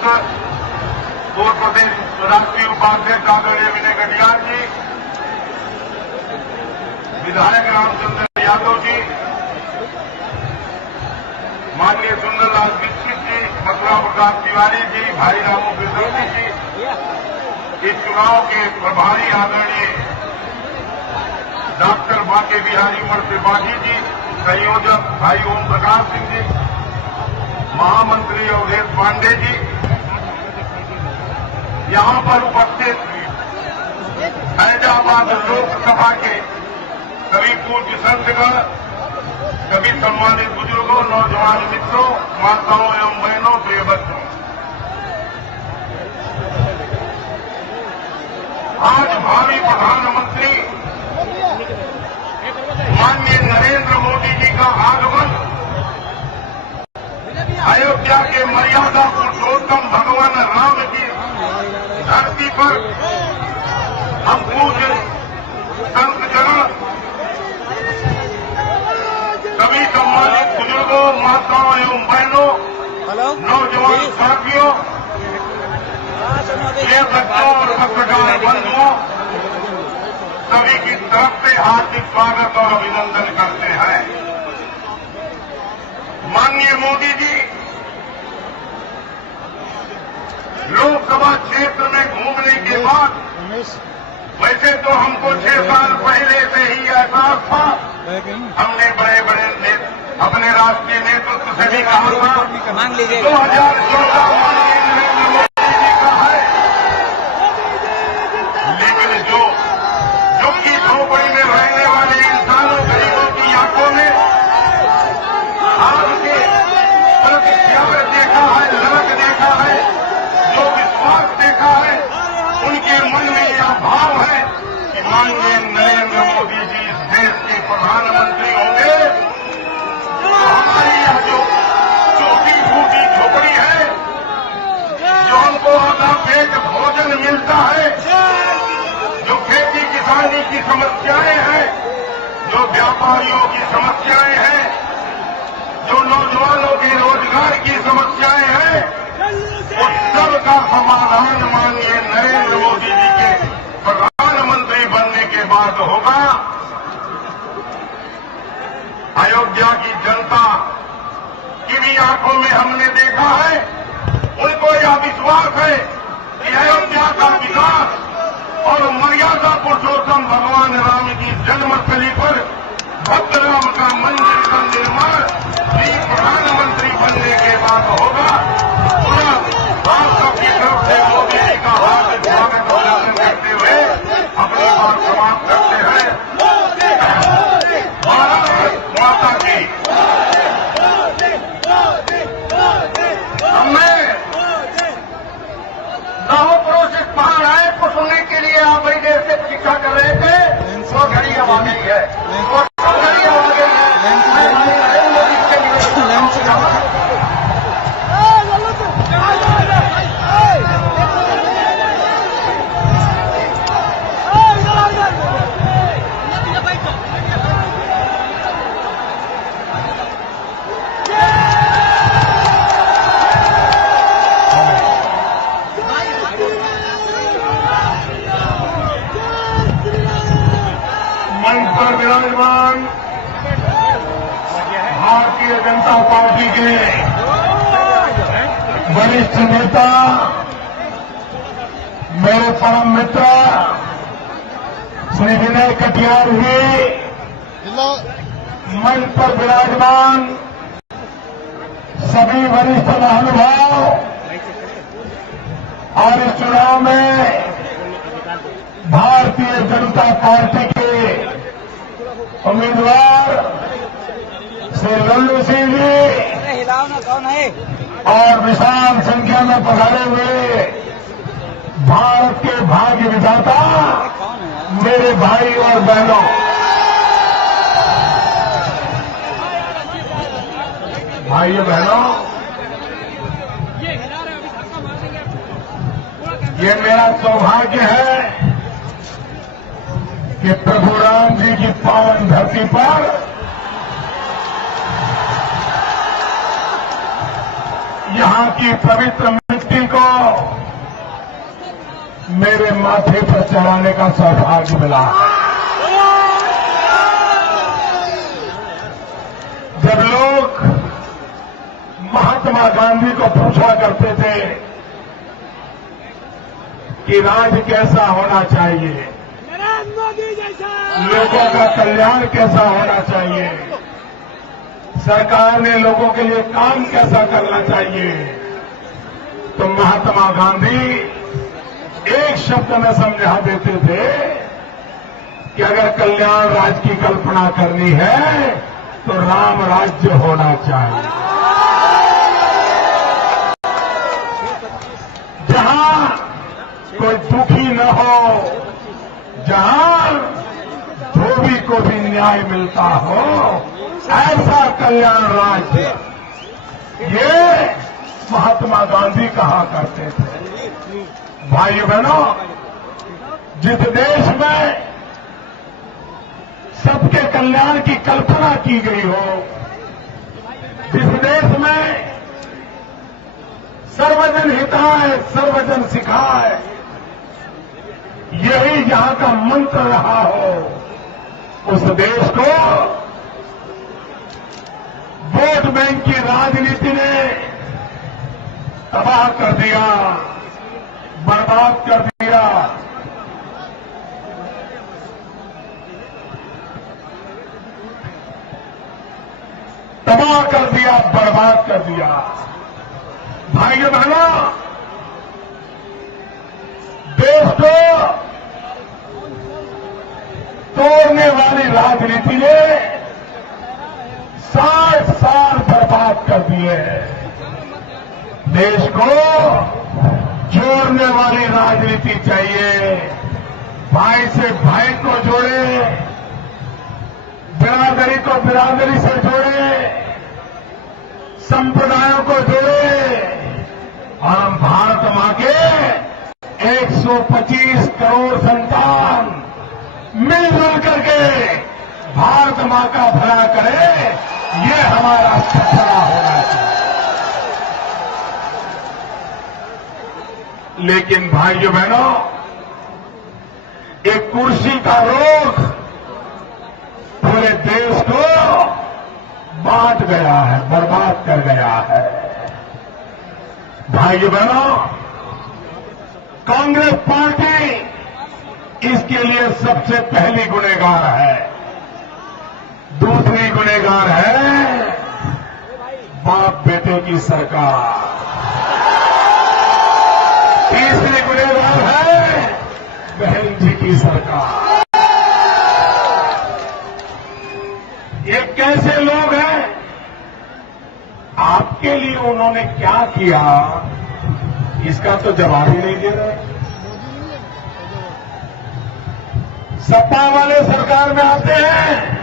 अध्यक्ष पूर्व प्रदेश राष्ट्रीय उपाध्यक्ष आदरणीय विनय कटियार जी, विधायक रामचंद्र यादव जी, माननीय सुंदरलाल दीक्षित जी, मथुरा प्रसाद तिवारी जी, भाई रामू बिरदौती जी, इस चुनाव के प्रभारी आदरणीय डॉक्टर बांके बिहारी उमर त्रिपाठी जी, संयोजक भाई ओम प्रकाश सिंह जी, महामंत्री अवधेश पांडे जी, यहां पर उपस्थित फैजाबाद लोकसभा के सभी पूज्य संतगण, सभी सम्मानित बुजुर्गों, नौजवान मित्रों, माताओं एवं बहनों, प्रिय बच्चों, आज भावी प्रधानमंत्री माननीय नरेंद्र मोदी जी का आगमन अयोध्या के मर्यादा पुरुषोत्तम भगवान राम की धरती पर हम पूज्य संतजन, सभी सम्मानित बुजुर्गों, माताओं एवं बहनों, नौजवान साथियों, ये बच्चों और पत्रकार बंधुओं, सभी की तरफ से हार्दिक स्वागत और अभिनंदन करते हैं। माननीय मोदी जी लोकसभा क्षेत्र में घूमने के बाद, वैसे तो हमको 6 साल पहले से ही एहसास था, हमने बड़े बड़े अपने राष्ट्रीय नेतृत्व से भी कहा था 2014 माननीय नरेंद्र मोदी जी का है, लेकिन जो झुग्गी झोपड़ी में रहने वाले इंसानों, गरीबों की आंखों में आपके प्रति प्यार देखा है, ललक देखा है, जो विश्वास देखा है, उनके मन में यह भाव है कि माननीय नरेंद्र मोदी जी इस देश के प्रधानमंत्री होंगे तो हमारी यह जो टूटी फूटी झोपड़ी है, जो हमको आधा पेट भोजन मिलता है, जो खेती किसानी की समस्याएं हैं, जो व्यापारियों की समस्याएं हैं, जो नौजवानों के रोजगार की समस्याएं हैं, उस सब का समाधान माननीय नरेंद्र मोदी जी के प्रधानमंत्री बनने के बाद होगा। अयोध्या की जनता की भी आंखों में हमने देखा है, उनको यह विश्वास है कि अयोध्या का विकास और मर्यादा पुरुषोत्तम भगवान राम की जन्मस्थली पर भक्त राम का मंदिर का निर्माण भी प्रधानमंत्री बनने के बाद होगा। आप सबकी तरफ से मोदी जी का हार्दिक स्वागत अभिनंदन करते हुए अपनी बात समाप्त करते हैं। भारत माता की। हमें गांव पुरुष इस पहाड़ आए को सुनने के लिए आप बड़ी देर से प्रतीक्षा कर रहे थे, वो घड़ी अब आ गई है, वो घड़ी अब आ गई है। मंच पर विराजमान भारतीय जनता पार्टी के वरिष्ठ नेता, मेरे परम मित्र श्री विनय कटियार जी, मंच पर विराजमान सभी वरिष्ठ महानुभाव और इस चुनाव में भारतीय जनता पार्टी के उम्मीदवार श्री लल्लू सिंह जी और विशाल संख्या में पधारे हुए भारत के भाग्य विधाता मेरे भाई और बहनों, भाइयों बहनों, ये मेरा सौभाग्य है कि प्रभु राम जी की पावन धरती पर यहां की पवित्र मिट्टी को मेरे माथे पर चढ़ाने का सौभाग्य मिला। जब लोग महात्मा गांधी को पूछा करते थे कि राज कैसा होना चाहिए, लोगों का कल्याण कैसा होना चाहिए, सरकार ने लोगों के लिए काम कैसा करना चाहिए, तो महात्मा गांधी एक शब्द में समझा देते थे कि अगर कल्याण राज की कल्पना करनी है तो राम राज्य होना चाहिए, जहां कोई दुखी न हो, जहां धोबी को भी न्याय मिलता हो, ऐसा कल्याण राज्य, ये महात्मा गांधी कहा करते थे। भाइयों बहनों, जिस देश में सबके कल्याण की कल्पना की गई हो, जिस देश में सर्वजन हिताय सर्वजन सिखाय, यही यहां का मंत्र रहा हो, उस देश को वोट बैंक की राजनीति ने तबाह कर दिया, बर्बाद कर दिया। तबाह कर दिया, बर्बाद कर दिया। भाइयों बहनों, देश को तोड़ने वाली राजनीति ने 60 साल बर्बाद कर दिए। देश को जोड़ने वाली राजनीति चाहिए, भाई से भाई को जोड़े, बिरादरी को बिरादरी से जोड़े, संप्रदायों को जोड़े, और हम भारत मां के 125 करोड़ संतान मिलजुल करके भारत मां का भला करे, ये हमारा सपना होना चाहिए। लेकिन भाइयों बहनों, एक कुर्सी का रोग पूरे देश को बांट गया है, बर्बाद कर गया है। भाइयों बहनों, कांग्रेस पार्टी इसके लिए सबसे पहली गुनहगार है। दूसरी गुनहगार है बाप बेटे की सरकार। तीसरी गुनहगार है बहन जी की सरकार। ये कैसे लोग हैं? आपके लिए उन्होंने क्या किया, इसका तो जवाब ही नहीं दे रहे। सपा वाले सरकार में आते हैं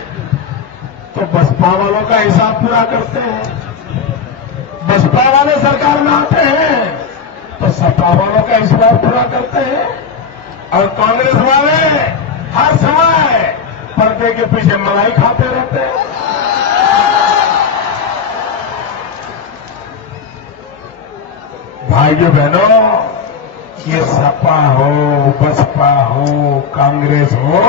तो बसपा वालों का हिसाब पूरा करते हैं, बसपा वाले सरकार में आते हैं तो सपा वालों का हिसाब पूरा करते हैं, और कांग्रेस वाले हर समय पर्दे के पीछे मलाई खाते रहते हैं। भाइयों बहनों, ये सपा हो, बसपा हो, कांग्रेस हो,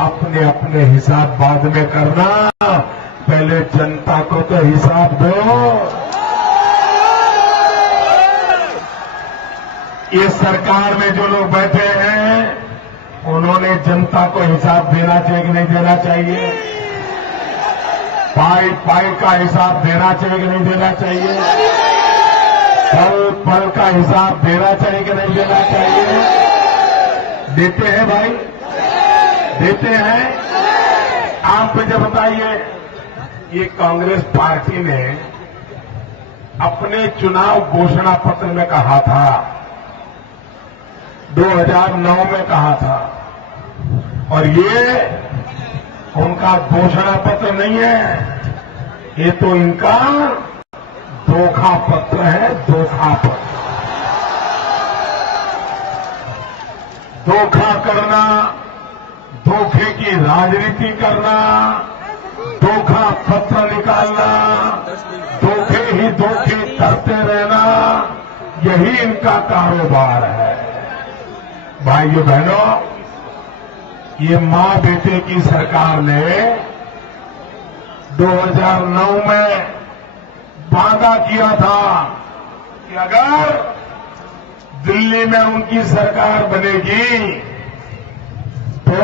अपने अपने हिसाब बाद में करना, पहले जनता को तो हिसाब दो। ये सरकार में जो लोग बैठे हैं, उन्होंने जनता को हिसाब देना चाहिए कि नहीं देना चाहिए? पाई पाई का हिसाब देना चाहिए कि नहीं देना चाहिए? पल पल का हिसाब देना चाहिए कि नहीं देना चाहिए? देते हैं भाई, देते हैं। आप मुझे बताइए, ये कांग्रेस पार्टी ने अपने चुनाव घोषणा पत्र में कहा था, 2009 में कहा था, और ये उनका घोषणा पत्र नहीं है, ये तो इनका धोखा पत्र है, धोखा पत्र। धोखा करना, धोखे की राजनीति करना, धोखा पत्र निकालना, धोखे ही धोखे करते रहना, यही इनका कारोबार है। भाइयों बहनों, ये मां बेटे की सरकार ने 2009 में वादा किया था कि अगर दिल्ली में उनकी सरकार बनेगी तो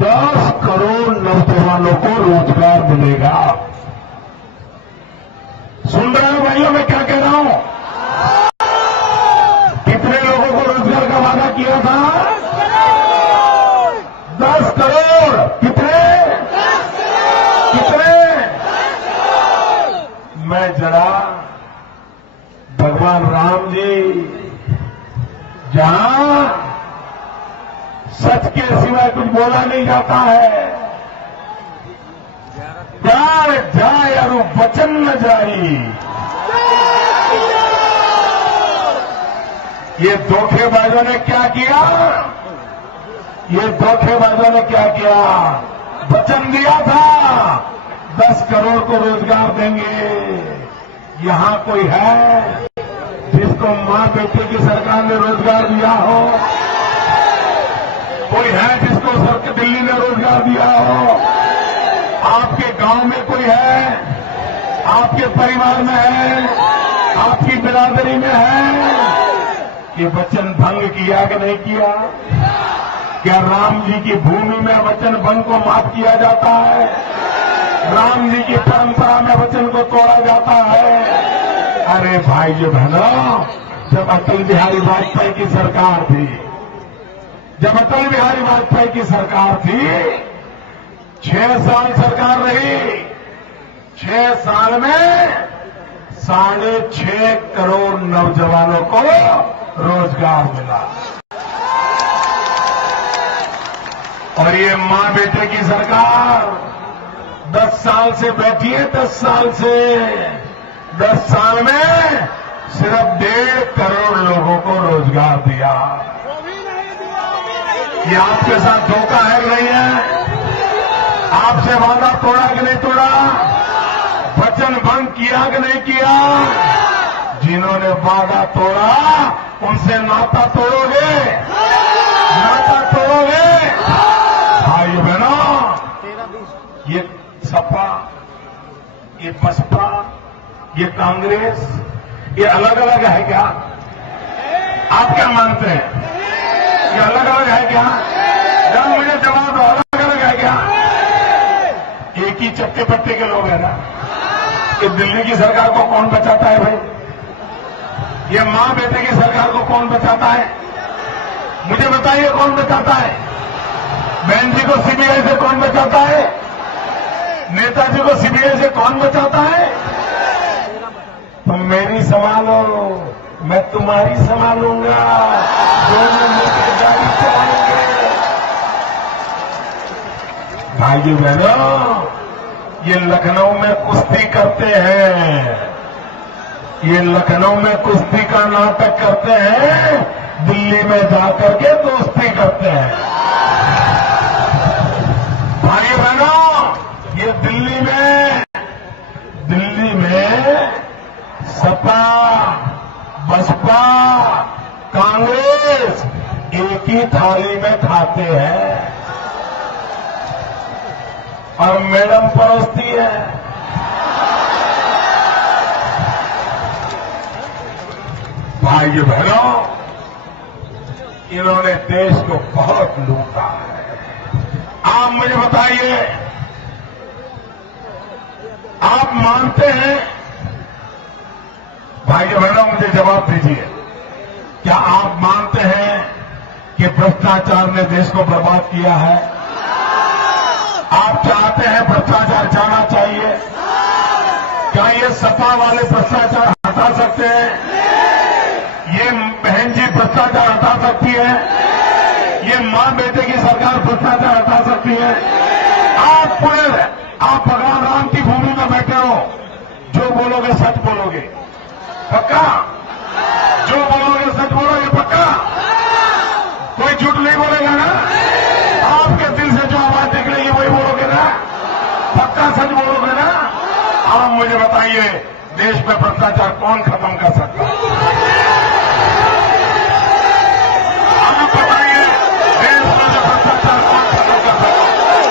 10 करोड़ नौजवानों को रोजगार मिलेगा। सुन रहे हो भाइयों, मैं क्या कह रहा हूं? कितने लोगों को रोजगार का वादा किया था? 10 करोड़। कितने? मैं जरा भगवान राम जी जहां सच के सिवाय कुछ बोला नहीं जाता है, जाए जाए अरु वचन न जाई, ये धोखेबाजों ने क्या किया? ये धोखेबाजों ने क्या किया? वचन दिया था 10 करोड़ को रोजगार देंगे। यहां कोई है जिसको मां बेटे की सरकार ने रोजगार दिया हो? कोई है जिसको सरकार दिल्ली ने रोजगार दिया हो? आपके गांव में कोई है? आपके परिवार में है? आपकी बिरादरी में है? ये वचन भंग किया कि नहीं किया? क्या राम जी की भूमि में वचन भंग को माफ किया जाता है? राम जी की परंपरा में वचन को तोड़ा जाता है? अरे भाइयों बहनों, जब अटल बिहारी वाजपेयी की सरकार थी, जब अटल बिहारी वाजपेयी की सरकार थी, 6 साल सरकार रही, 6 साल में 6.5 करोड़ नौजवानों को रोजगार मिला। और ये मां बेटे की सरकार 10 साल से बैठी है। 10 साल से 10 साल में सिर्फ 1.5 करोड़ लोगों को रोजगार दिया। ये आपके साथ धोखा है कि नहीं है? आपसे वादा तोड़ा कि नहीं तोड़ा? वचन भंग किया कि नहीं किया? जिन्होंने वादा तोड़ा उनसे नाता तोड़ोगे? नाता तोड़ोगे? भाई बहनों, ये सपा, ये बसपा, ये कांग्रेस, ये अलग अलग है क्या? आप क्या मानते हैं? ये अलग अलग है क्या? जब मुझे जवाब दो, अलग अलग है क्या? एक ही चट्टे पट्टे के लोग हैं ना। कि दिल्ली की सरकार को कौन बचाता है भाई? ये मां बेटे की सरकार को कौन बचाता है? मुझे बताइए, कौन बचाता है? बहन जी को सीबीआई से कौन बचाता है? नेताजी को सीबीआई से कौन बचाता है? तुम मेरी संभालो, मैं तुम्हारी संभालूंगा, दोनों मिलकर गाड़ी चलाएंगे। भाइयों बहनों, ये लखनऊ में कुश्ती करते हैं, ये लखनऊ में कुश्ती का नाटक करते हैं, दिल्ली में जाकर के दोस्ती करते हैं। भाइयों बहनों, ये दिल्ली में सपा, बसपा, कांग्रेस एक ही थाली में खाते हैं और मैडम परोसती है। भाइयों बहनों, इन्होंने देश को बहुत लूटा है। आप मुझे बताइए, आप मानते हैं? भाइयों बहनों, मुझे जवाब दीजिए, क्या आप मानते हैं कि भ्रष्टाचार ने देश को बर्बाद किया है? आप चाहते हैं भ्रष्टाचार जाना चाहिए? क्या ये सपा वाले भ्रष्टाचार हटा सकते हैं? ये बहन जी भ्रष्टाचार हटा सकती है? ये मां बेटे की सरकार भ्रष्टाचार हटा सकती है? आप भगवान राम की भूमि में बैठे हो, जो बोलोगे सच बोलोगे? पक्का? जो बोलोगे सच बोलोगे? पक्का? कोई झूठ नहीं बोलेगा ना? आपके दिल से जो आवाज निकलेगी वही बोलोगे ना? पक्का सच बोलोगे ना? आप मुझे बताइए, देश में भ्रष्टाचार कौन खत्म कर सकता है? आप बताइए, देश में जो भ्रष्टाचार कौन खत्म कर सकता है?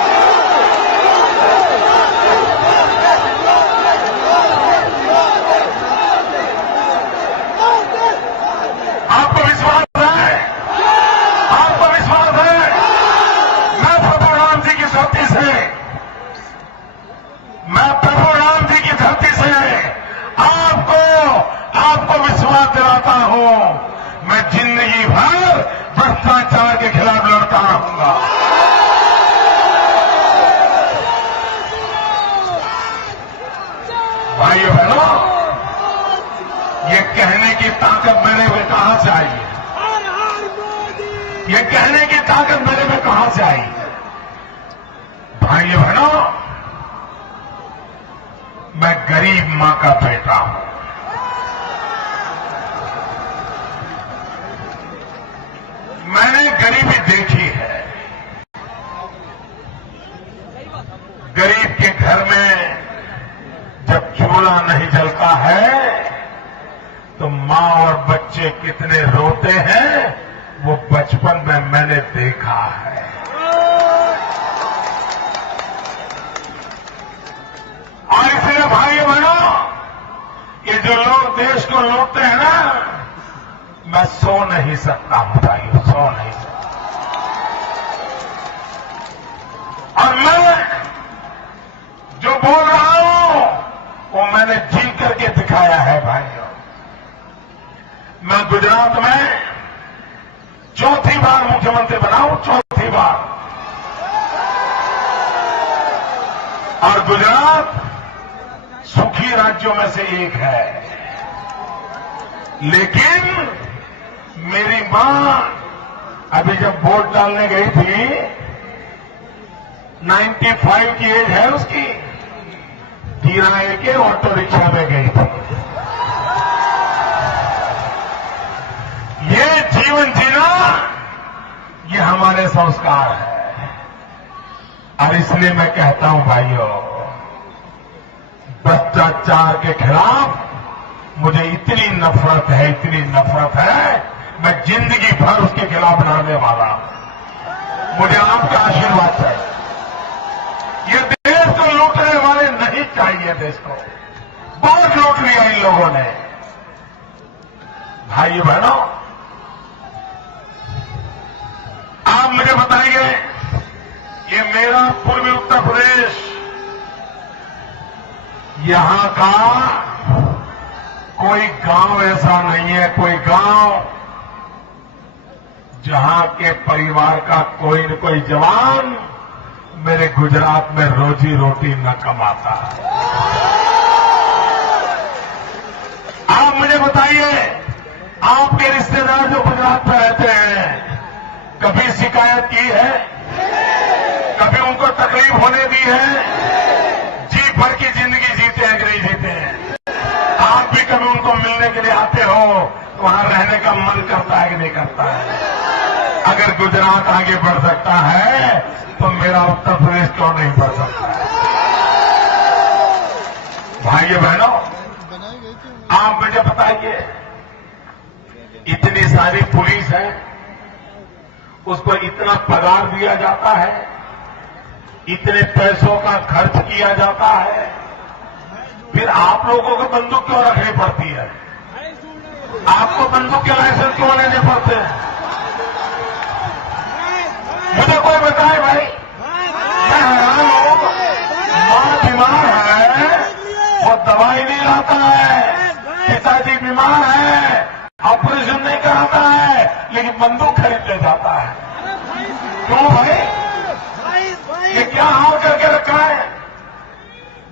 आपको विश्वास है? आपको विश्वास है? मैं प्रभु राम जी की धरती से, मैं प्रभु राम जी की धरती से आपको विश्वास दिलाता हूं, मैं जिंदगी भर भ्रष्टाचार के खिलाफ लड़ता रहूंगा। भाइयों बहनों, ये कहने की ताकत मेरे में कहां से आई है? ये कहने की ताकत मेरे में कहां से आई है? भाइयों बहनों, मैं गरीब मां का बेटा हूं। मैंने गरीबी देखी है। गरीब के घर में जब चूल्हा नहीं जलता है तो मां और बच्चे कितने रोते हैं, वो बचपन में मैंने देखा है। और इसलिए भाइयों बहनों, ये जो लोग देश को लूटते हैं ना, मैं सो नहीं सकता हूं भाइयों, सो नहीं सकता। और मैं जो बोल रहा हूं वो मैंने जी करके दिखाया है भाइयों। मैं गुजरात में चौथी बार मुख्यमंत्री बना हूं, चौथी बार। और गुजरात सुखी राज्यों में से एक है। लेकिन मेरी मां अभी जब वोट डालने गई थी, 95 की एज है उसकी, किराए के ऑटो रिक्शा में गई थी। ये जीवन जीना, ये हमारे संस्कार है। और इसलिए मैं कहता हूं भाइयों, भ्रष्टाचार के खिलाफ मुझे इतनी नफरत है, इतनी नफरत है, मैं जिंदगी भर उसके खिलाफ लड़ने वाला हूं। मुझे आपका आशीर्वाद चाहिए। ये देश को लूटने वाले नहीं चाहिए। देश को बहुत लूट लिया इन लोगों ने। भाइयों बहनों, आप मुझे बताइए, ये मेरा पूर्वी उत्तर प्रदेश, यहां का कोई गांव ऐसा नहीं है, कोई गांव जहां के परिवार का कोई न कोई जवान मेरे गुजरात में रोजी रोटी न कमाता है। आप मुझे बताइए, आपके रिश्तेदार जो गुजरात में रहते हैं, कभी शिकायत की है? कभी उनको तकलीफ होने दी है? जी भर की जिंदगी जीते हैं कि नहीं जीते हैं? आप भी कभी उनको मिलने के लिए आते हो तो वहां रहने का मन करता है कि नहीं करता है? अगर गुजरात आगे बढ़ सकता है तो मेरा उत्तर प्रदेश क्यों नहीं बढ़ सकता है? भाइयों बहनों, आप मुझे बताइए, इतनी सारी पुलिस है, उसको इतना पगार दिया जाता है, इतने पैसों का खर्च किया जाता है, फिर आप लोगों को बंदूक क्यों रखनी पड़ती है? आपको बंदूक के लाइसेंस क्यों लेने पड़ते हैं? मुझे कोई बताए भाई, मैं हैरान हूं। मां बीमार है, वो दवाई नहीं लाता है, पिताजी बीमार है, ऑपरेशन नहीं कराता है, लेकिन बंदूक खरीद ले जाता है। क्यों भाई? ये क्या हाल करके रखा है?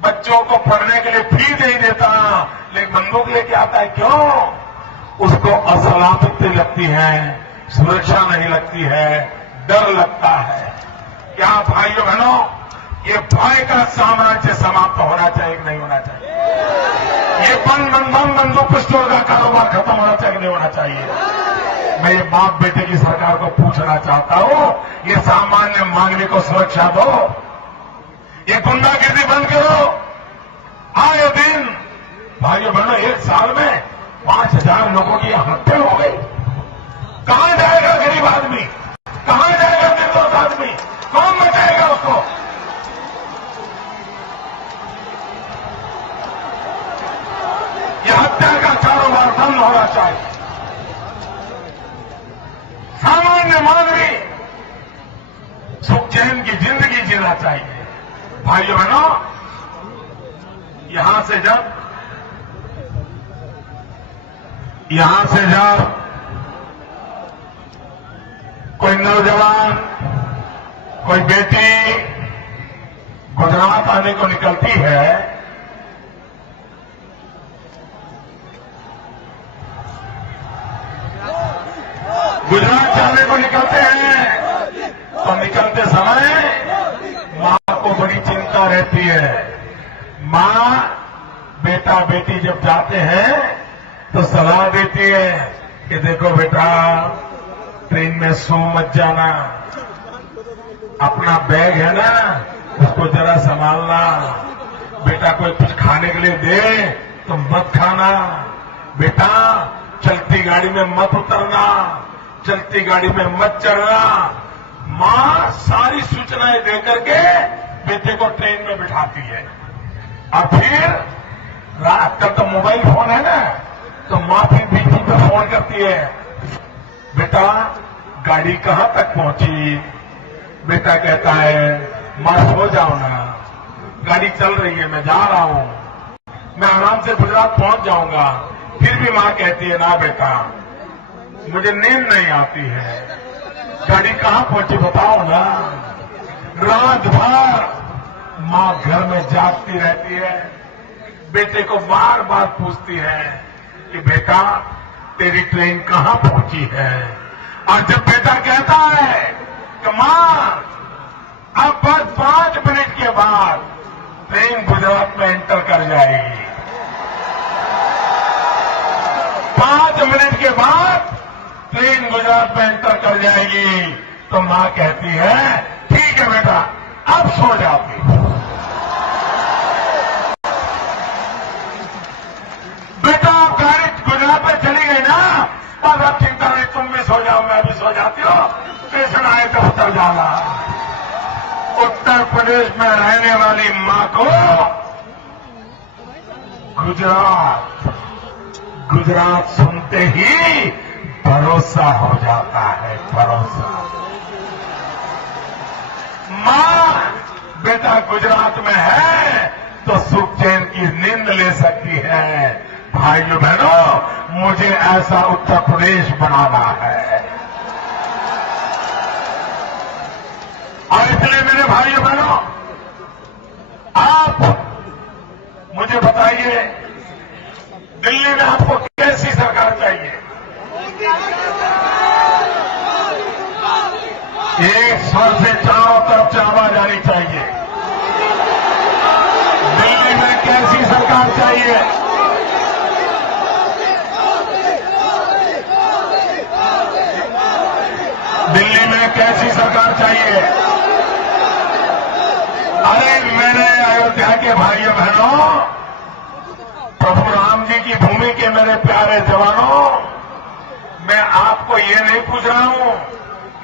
बच्चों को पढ़ने के लिए फी नहीं देता, लेकिन बंदूक लेके आता है। क्यों? उसको असलामती लगती है, सुरक्षा नहीं लगती है, डर लगता है। क्या भाइयों बहनों, ये भय का साम्राज्य समाप्त होना चाहिए कि नहीं होना चाहिए? ये बंदूक पिस्तौल का कारोबार खत्म होना चाहिए कि नहीं होना चाहिए? मैं ये बाप बेटे की सरकार को पूछना चाहता हूं, ये सामान्य मांगने को सुरक्षा दो, ये गुंडागिर्दी बंद करो। आए दिन भाइयों बहनों, एक साल में 5,000 लोगों की हत्या हो गई। कहां जाएगा गरीब आदमी? कहां जाएगा निर्दोष आदमी? कौन बचाएगा उसको? यह हत्या का कारोबार बंद होना चाहिए। सामान्य मानवी सुख चैन की जिंदगी जीना चाहिए। भाइयों बहनों, यहां से जब कोई नौजवान, कोई बेटी गुजरात आने को निकलती है, गुजरात जाने को निकलते हैं, तो निकलते समय मां को बड़ी चिंता रहती है। मां बेटा बेटी जब जाते हैं तो सलाह देती है कि देखो बेटा, ट्रेन में सो मत जाना, अपना बैग है ना उसको जरा संभालना, बेटा कोई कुछ खाने के लिए दे तो मत खाना, बेटा चलती गाड़ी में मत उतरना, चलती गाड़ी में मत चढ़ना। मां सारी सूचनाएं देकर के बेटे को ट्रेन में बिठाती है। और फिर आजकल तो मोबाइल फोन है ना, तो मां फिर बीच में फोन करती है, बेटा गाड़ी कहां तक पहुंची? बेटा कहता है, मां सो जाओ ना, गाड़ी चल रही है, मैं जा रहा हूं, मैं आराम से गुजरात पहुंच जाऊंगा। फिर भी मां कहती है, ना बेटा मुझे नींद नहीं आती है, गाड़ी कहां पहुंची बताओ ना। रात भर मां घर में जागती रहती है, बेटे को बार बार पूछती है कि बेटा तेरी ट्रेन कहां पहुंची है। और जब बेटा कहता है कि मां अब बस 5 मिनट के बाद ट्रेन गुजरात में एंटर कर जाएगी, 5 मिनट के बाद ट्रेन गुजरात में एंटर कर जाएगी, तो मां कहती है, ठीक है बेटा अब सो जाती। बेटा आप गाड़ी गुजरात में चली गई ना, बस अब चिंता नहीं, तुम भी सो जाओ, मैं भी सो जाती हो, स्टेशन आए तो उतर जाना। उत्तर प्रदेश में रहने वाली मां को गुजरात सुनते ही भरोसा हो जाता है, भरोसा। मां बेटा गुजरात में है तो सुख चैन की नींद ले सकती है। भाइयों बहनों, मुझे ऐसा उत्तर प्रदेश बनाना है। और इसलिए मेरे भाइयों बहनों, आप मुझे बताइए, दिल्ली में आपको कैसी सरकार चाहिए? एक स्वर से चारों तरफ से आवाज आनी चाहिए। दिल्ली में कैसी सरकार चाहिए? दिल्ली में कैसी सरकार चाहिए? अरे मेरे अयोध्या के भाइयों बहनों, प्रभु राम जी की भूमि के मेरे प्यारे जवानों, मैं आपको ये नहीं पूछ रहा हूं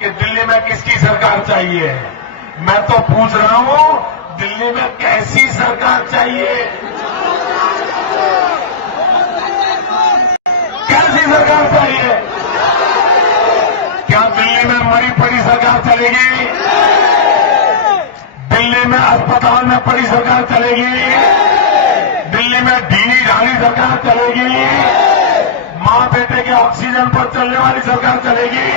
कि दिल्ली में किसकी सरकार चाहिए, मैं तो पूछ रहा हूं दिल्ली में कैसी सरकार चाहिए? कैसी सरकार चाहिए? क्या दिल्ली में मरी पड़ी सरकार चलेगी? दिल्ली में अस्पताल में पड़ी सरकार चलेगी? दिल्ली में ढीली ढाली सरकार चलेगी? मां बेटे के ऑक्सीजन पर चलने वाली सरकार चलेगी?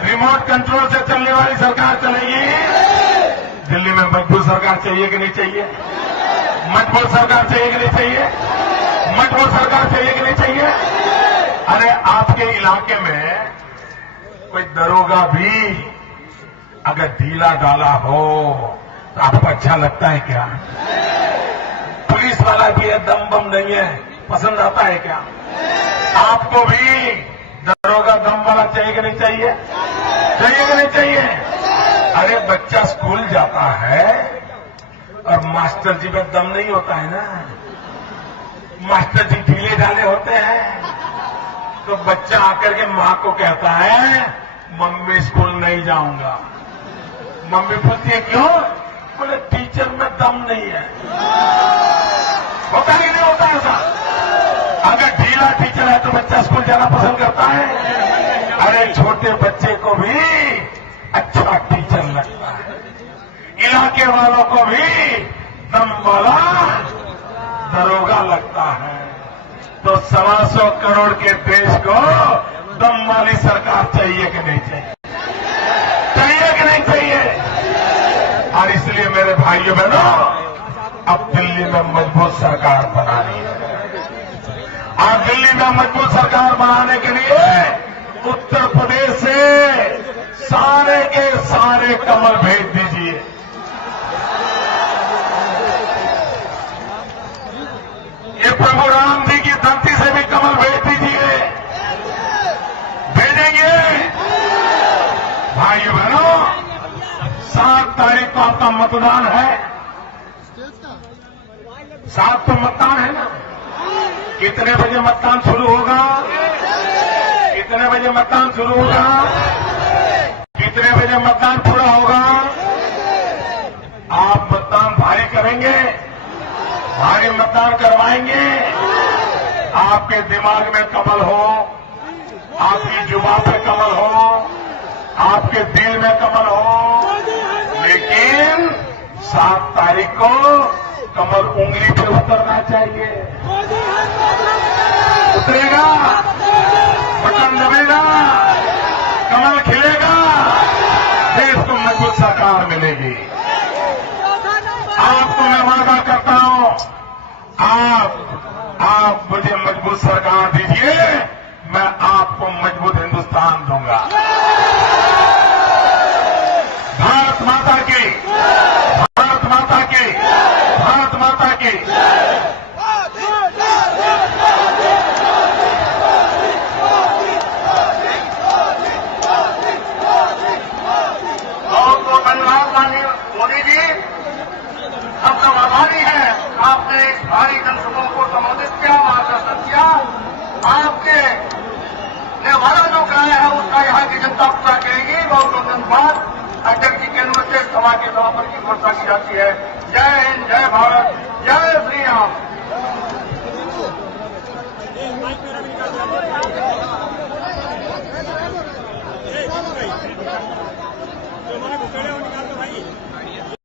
रिमोट कंट्रोल से चलने वाली सरकार चलेगी? दिल्ली में मजबूत सरकार चाहिए कि नहीं चाहिए? मजबूत सरकार चाहिए कि नहीं चाहिए? मजबूत सरकार चाहिए कि नहीं चाहिए? अरे आपके इलाके में कोई दरोगा भी अगर ढीला डाला हो तो आपको अच्छा लगता है क्या? पुलिस वाला भी है, दम बम नहीं है, पसंद आता है क्या? आपको भी दरोगा दम वाला चाहिए कि नहीं चाहिए? चाहिए कि नहीं चाहिए? अरे बच्चा स्कूल जाता है और मास्टर जी में दम नहीं होता है ना, मास्टर जी ढीले ढाले होते हैं। तो बच्चा आकर के मां को कहता है, मम्मी स्कूल नहीं जाऊंगा। मम्मी पूछती है क्यों? बोले टीचर में दम नहीं है। होता है कि नहीं होता ऐसा? अगर ढीला टीचर है तो बच्चा स्कूल जाना पसंद करता है। अरे छोटे बच्चे को भी अच्छा टीचर लगता है, इलाके वालों को भी दम वाला दरोगा लगता है। तो 125 करोड़ के देश को दम वाली सरकार चाहिए कि नहीं चाहिए? चाहिए कि नहीं चाहिए? और इसलिए मेरे भाइयों बहनों, अब दिल्ली में मजबूत सरकार बनानी है। और दिल्ली में मजबूत सरकार बनाने के लिए उत्तर प्रदेश से सारे के सारे कमल भेज दीजिए। ये प्रभु राम जी की धरती से भी कमल भेज दीजिए। भेजेंगे भाइयों बहनों, 7 तारीख को आपका मतदान है। 7 तो मतदान है ना? कितने बजे मतदान शुरू होगा? कितने बजे मतदान शुरू होगा? कितने बजे मतदान पूरा होगा? आप मतदान भारी करेंगे, भारी मतदान करवाएंगे। आपके दिमाग में कमल हो, आपकी जुबान पे कमल हो, आपके दिल में कमल हो, लेकिन 7 तारीख को कमल उंगली पे उतरना चाहिए। उतरेगा, बटन दबेगा, कमल खिलेगा, देश को मजबूत सरकार मिलेगी। आपको मैं वादा करता हूं, आप मुझे मजबूत सरकार दीजिए, मैं आपको मजबूत हिंदुस्तान दूंगा। भारत माता की, भारत माता की, भारत माता की। बहुत धन्यवाद माननीय मोदी जी, सबका आभारी है। आपने इस भारी जनसभा को संबोधित किया, मार्गदर्शन किया। आपके ने वादा जो कराया है उसका यहाँ की जनता पूरा करेगी। बहुत बहुत धन्यवाद। अध्यक्ष जी के अनुमति से सभा के सभापति की घोषणा की जाती है। जय हिंद, जय भारत।